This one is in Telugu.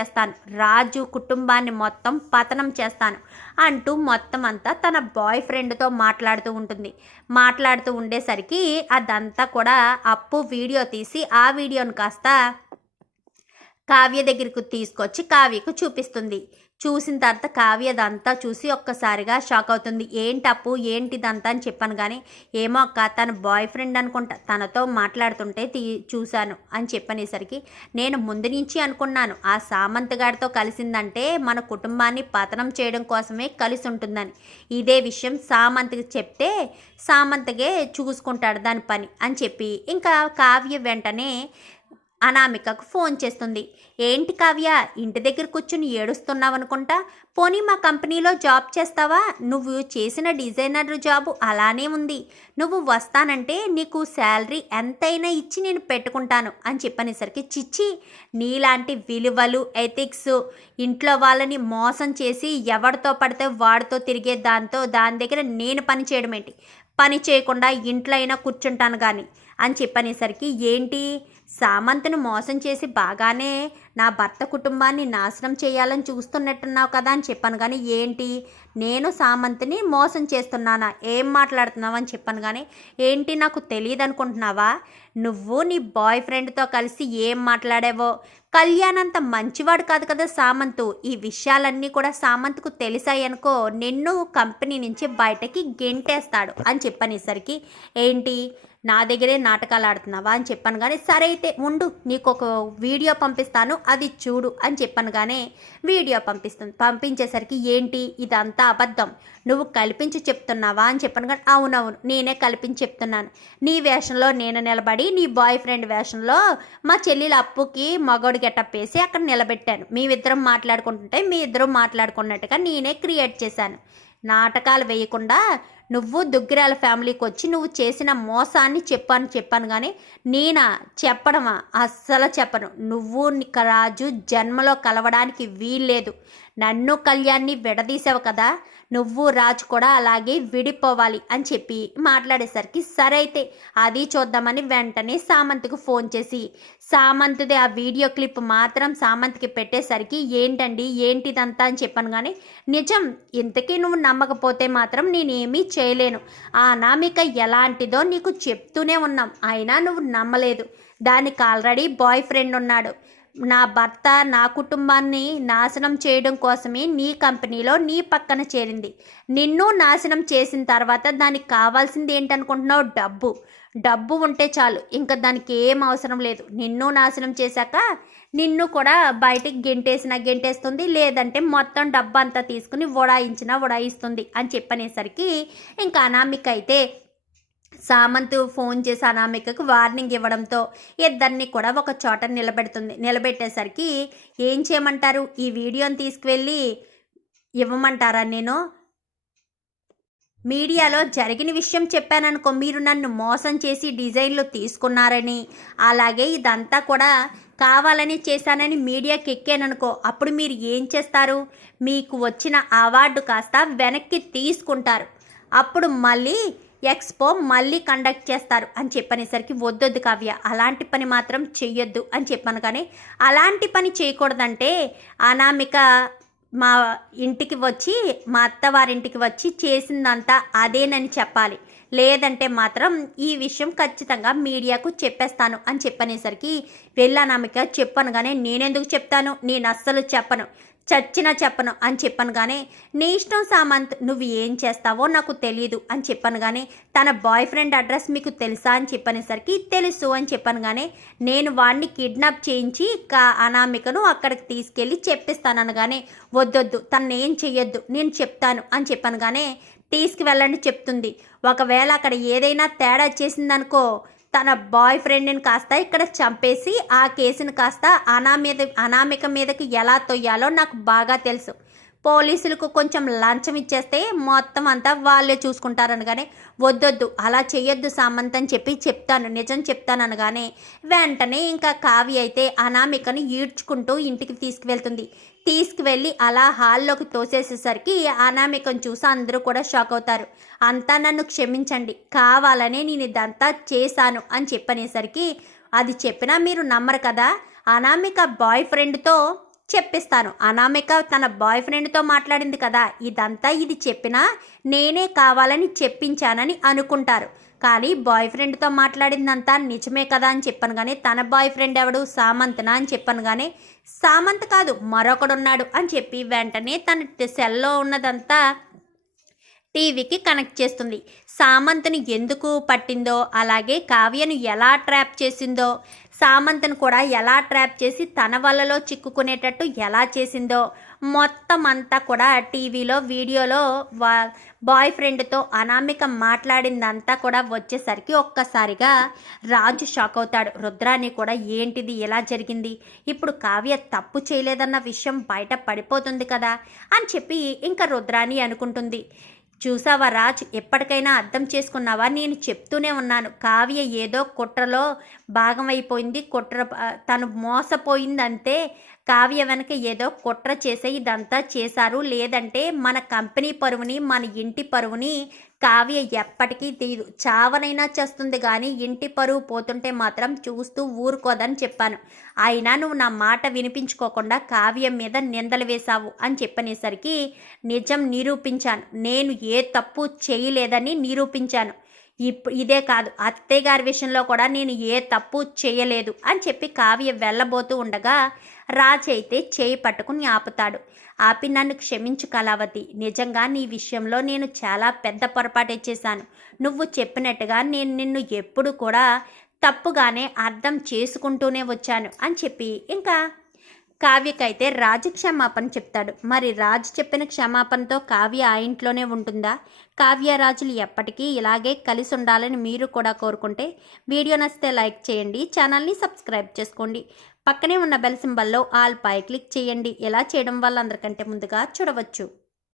చేస్తాను. రాజు కుటుంబాన్ని మొత్తం పతనం చేస్తాను అంటూ మొత్తం అంతా తన బాయ్ ఫ్రెండ్తో మాట్లాడుతూ ఉంటుంది. మాట్లాడుతూ ఉండేసరికి అదంతా కూడా అప్పు వీడియో తీసి ఆ వీడియోని కాస్త కావ్య దగ్గరికి తీసుకొచ్చి కావ్యకు చూపిస్తుంది. చూసిన తర్వాత కావ్య అదంతా చూసి ఒక్కసారిగా షాక్ అవుతుంది. ఏంటి అప్పు? ఏంటిదంతా? అని చెప్పాను కానీ ఏమో అక్క తన బాయ్ ఫ్రెండ్ అనుకుంటా. తనతో మాట్లాడుతుంటే తీ చూశాను అని చెప్పనేసరికి నేను ముందు నుంచి అనుకున్నాను. ఆ సామంత్ గారితో కలిసిందంటే మన కుటుంబాన్ని పతనం చేయడం కోసమే కలిసి ఉంటుందని. ఇదే విషయం సామంత్కి చెప్తే సామంత్గే చూసుకుంటాడు దాని పని అని చెప్పి. ఇంకా కావ్య వెంటనే అనామికకు ఫోన్ చేస్తుంది. ఏంటి కావ్య ఇంటి దగ్గర కూర్చుని ఏడుస్తున్నావనుకుంటా? పోనీ మా కంపెనీలో జాబ్ చేస్తావా? నువ్వు చేసిన డిజైనర్ జాబు అలానే ఉంది. నువ్వు వస్తానంటే నీకు శాలరీ ఎంతైనా ఇచ్చి నేను పెట్టుకుంటాను అని చెప్పనేసరికి చిచ్చి నీలాంటి విలువలు ఎథిక్స్ ఇంట్లో వాళ్ళని మోసం చేసి ఎవరితో పడితే వాడితో తిరిగే దాంతో దాని దగ్గర నేను పని చేయడం ఏంటి పని చేయకుండా ఇంట్లో అయినా కూర్చుంటాను కానీ అని చెప్పనేసరికి ఏంటి? సామంతను మోసం చేసి బాగానే నా భర్త కుటుంబాన్ని నాశనం చేయాలని చూస్తున్నట్టున్నావు కదా అని చెప్పాను కానీ ఏంటి? నేను సామంత్ని మోసం చేస్తున్నానా? ఏం మాట్లాడుతున్నావు అని చెప్పాను కానీ ఏంటి నాకు తెలియదు అనుకుంటున్నావా? నువ్వు నీ బాయ్ ఫ్రెండ్తో కలిసి ఏం మాట్లాడావో? కళ్యాణ్ అంత మంచివాడు కాదు కదా సామంతు. ఈ విషయాలన్నీ కూడా సామంత్కు తెలిసాయనుకో నిన్ను కంపెనీ నుంచి బయటకి గెంటేస్తాడు అని చెప్పనేసరికి ఏంటి? నా దగ్గరే నాటకాలు ఆడుతున్నావా అని చెప్పాను కానీ సరే అయితే ఉండు నీకు ఒక వీడియో పంపిస్తాను అది చూడు అని చెప్పాను కానీ వీడియో పంపిస్తుంది పంపించేసరికి ఏంటి? ఇదంతా అబద్ధం. నువ్వు కల్పించి చెప్తున్నావా అని చెప్పాను కానీ అవునవును నేనే కల్పించి చెప్తున్నాను. నీ వేషంలో నేను నిలబడి నీ బాయ్ ఫ్రెండ్ వేషంలో మా చెల్లెల అప్పుకి మగోడు గెటప్ వేసి అక్కడ నిలబెట్టాను. మీ ఇద్దరం మాట్లాడుకుంటుంటే మీ ఇద్దరం మాట్లాడుకున్నట్టుగా నేనే క్రియేట్ చేశాను. నాటకాలు వేయకుండా నువ్వు దుగ్గిరాల ఫ్యామిలీకి వచ్చి నువ్వు చేసిన మోసాన్ని చెప్పాను చెప్పాను కానీ నేనా చెప్పడమా? అస్సలు చెప్పను. నువ్వు రాజు జన్మలో కలవడానికి వీల్లేదు. నన్ను కళ్యాణ్ని విడదీసావు కదా నువ్వు రాజు కూడా అలాగే విడిపోవాలి అని చెప్పి మాట్లాడేసరికి సరే అయితే అది చూద్దామని వెంటనే సామంత్కు ఫోన్ చేసి సామంత్ది ఆ వీడియో క్లిప్ మాత్రం సామంత్కి పెట్టేసరికి ఏంటండి ఏంటిదంతా అని చెప్పాను కానీ నిజం ఇంతకీ నువ్వు నమ్మకపోతే మాత్రం నేనేమీ చేయలేను. ఆ అనామిక ఎలాంటిదో నీకు చెప్తూనే ఉన్నాం అయినా నువ్వు నమ్మలేదు. దానికి ఆల్రెడీ బాయ్ ఫ్రెండ్ ఉన్నాడు. నా భర్త నా కుటుంబాన్ని నాశనం చేయడం కోసమే నీ కంపెనీలో నీ పక్కన చేరింది. నిన్ను నాశనం చేసిన తర్వాత దానికి కావాల్సింది ఏంటనుకుంటున్నావు? డబ్బు. డబ్బు ఉంటే చాలు. ఇంకా దానికి ఏం అవసరం లేదు. నిన్ను నాశనం చేశాక నిన్ను కూడా బయటికి గెంటేసినా గెంటేస్తుంది. లేదంటే మొత్తం డబ్బు అంతా తీసుకుని ఉడాయించినా ఉడాయిస్తుంది అని చెప్పనేసరికి ఇంకా అనామిక అయితే సామంత్ ఫోన్ చేసి అనామికకు వార్నింగ్ ఇవ్వడంతో ఇద్దరిని కూడా ఒక చోట నిలబెడుతుంది. నిలబెట్టేసరికి ఏం చేయమంటారు? ఈ వీడియోని తీసుకువెళ్ళి ఇవ్వమంటారా నేను? మీడియాలో జరిగిన విషయం చెప్పాననుకో మీరు నన్ను మోసం చేసి డిజైన్లు తీసుకున్నారని అలాగే ఇదంతా కూడా కావాలని చేశానని మీడియాకి ఎక్కాననుకో అప్పుడు మీరు ఏం చేస్తారు? మీకు వచ్చిన అవార్డు కాస్త వెనక్కి తీసుకుంటారు. అప్పుడు మళ్ళీ ఎక్స్పో మళ్ళీ కండక్ట్ చేస్తారు అని చెప్పనేసరికి వద్దొద్దు కావ్య అలాంటి పని మాత్రం చెయ్యొద్దు అని చెప్పాను కానీ అలాంటి పని చేయకూడదంటే అనామిక మా ఇంటికి వచ్చి మా అత్తవారింటికి వచ్చి చేసిందంతా అదేనని చెప్పాలి. లేదంటే మాత్రం ఈ విషయం ఖచ్చితంగా మీడియాకు చెప్పేస్తాను అని చెప్పనేసరికి వెళ్ళానామిక చెప్పను కానీ నేనెందుకు చెప్తాను? నేను అస్సలు చెప్పను. చచ్చినా చెప్పను అని చెప్పనుగానే నీ ఇష్టం సామంత్ నువ్వు ఏం చేస్తావో నాకు తెలియదు అని చెప్పాను కానీ తన బాయ్ ఫ్రెండ్ అడ్రస్ మీకు తెలుసా అని చెప్పనేసరికి తెలుసు అని చెప్పాను కానీ నేను వాడిని కిడ్నాప్ చేయించి కా అనామికను అక్కడికి తీసుకెళ్ళి చెప్పిస్తానను అనగానే వద్దొద్దు తను ఏం చెయ్యొద్దు నేను చెప్తాను అని చెప్పాను కానీ తీసుకువెళ్ళండి చెప్తుంది. ఒకవేళ అక్కడ ఏదైనా తేడా చేసిందనుకో తన బాయ్ ఫ్రెండ్ని కాస్త ఇక్కడ చంపేసి ఆ కేసుని కాస్త అనా మీద అనామిక మీదకి ఎలా తొయ్యాలో నాకు బాగా తెలుసు. పోలీసులకు కొంచెం లంచం ఇచ్చేస్తే మొత్తం అంతా వాళ్ళే చూసుకుంటారు అనగానే వద్దొద్దు అలా చేయొద్దు సామంత్ అని చెప్పి చెప్తాను నిజం చెప్తాను అనగానే వెంటనే ఇంకా కావి అయితే అనామికను ఈడ్చుకుంటూ ఇంటికి తీసుకువెళ్తుంది. తీసుకువెళ్ళి అలా హాల్లోకి తోసేసేసరికి అనామికను చూసి అందరూ కూడా షాక్ అవుతారు. అంతా నన్ను క్షమించండి కావాలనే నేను ఇదంతా చేశాను అని చెప్పనేసరికి అది చెప్పినా మీరు నమ్మరు కదా అనామిక బాయ్ ఫ్రెండ్తో చెప్పిస్తాను. అనామిక తన బాయ్ ఫ్రెండ్తో మాట్లాడింది కదా ఇదంతా ఇది చెప్పినా నేనే కావాలని చెప్పించానని అనుకుంటారు. కానీ బాయ్ ఫ్రెండ్తో మాట్లాడిందంతా నిజమే కదా అని చెప్పాను కానీ తన బాయ్ ఫ్రెండ్ ఎవడు? సామంత్నా అని చెప్పాను కానీ సామంత్ కాదు మరొకడున్నాడు అని చెప్పి వెంటనే తన సెల్లో ఉన్నదంతా టీవీకి కనెక్ట్ చేస్తుంది. సామంత్ని ఎందుకు పట్టిందో అలాగే కావ్యను ఎలా ట్రాప్ చేసిందో సామంత్ను కూడా ఎలా ట్రాప్ చేసి తన వలలో చిక్కుకునేటట్టు ఎలా చేసిందో మొత్తం అంతా కూడా టీవీలో వీడియోలో వా బాయ్ ఫ్రెండ్తో అనామిక మాట్లాడిందంతా కూడా వచ్చేసరికి ఒక్కసారిగా రాజు షాక్ అవుతాడు. రుద్రాని కూడా ఏంటిది ఎలా జరిగింది? ఇప్పుడు కావ్య తప్పు చేయలేదన్న విషయం బయట పడిపోతుంది కదా అని చెప్పి ఇంకా రుద్రాని అనుకుంటుంది. చూసావా రాజ్? ఎప్పటికైనా అర్థం చేసుకున్నావా? నేను చెప్తూనే ఉన్నాను. కావ్య ఏదో కుట్రలో భాగమైపోయింది. కుట్ర తను మోసపోయిందంటే కావ్య వెనక ఏదో కుట్ర చేసే ఇదంతా చేశారు. లేదంటే మన కంపెనీ పరువుని మన ఇంటి పరువుని కావ్య ఎప్పటికీ తీదు చావనైనా చేస్తుంది కానీ ఇంటి పరువు పోతుంటే మాత్రం చూస్తూ ఊరుకోదని చెప్పాను. అయినా నువ్వు నా మాట వినిపించుకోకుండా కావ్యం మీద నిందలు వేశావు అని చెప్పనేసరికి నిజం నిరూపించాను. నేను ఏ తప్పు చేయలేదని నిరూపించాను. ఇదే కాదు. అత్తయ్య గారి విషయంలో కూడా నేను ఏ తప్పు చేయలేదు అని చెప్పి కావ్య వెళ్ళబోతూ ఉండగా రాజ్ అయితే చేయి పట్టుకుని ఆపుతాడు. ఆపి నన్ను క్షమించు కళావతి. నిజంగా నీ విషయంలో నేను చాలా పెద్ద పొరపాటే చేశాను. నువ్వు చెప్పినట్టుగా నేను నిన్ను ఎప్పుడు కూడా తప్పుగానే అర్థం చేసుకుంటూనే వచ్చాను అని చెప్పి ఇంకా కావ్యకైతే రాజు క్షమాపణ చెప్తాడు. మరి రాజు చెప్పిన క్షమాపణతో కావ్య ఆ ఇంట్లోనే ఉంటుందా? కావ్య రాజులు ఎప్పటికీ ఇలాగే కలిసి ఉండాలని మీరు కూడా కోరుకుంటే వీడియో నచ్చితే లైక్ చేయండి ఛానల్ని సబ్స్క్రైబ్ చేసుకోండి. పక్కనే ఉన్న బెల్ సింబల్లో ఆల్ పై క్లిక్ చేయండి. ఇలా చేయడం వల్ల అందరికంటే ముందుగా చూడవచ్చు.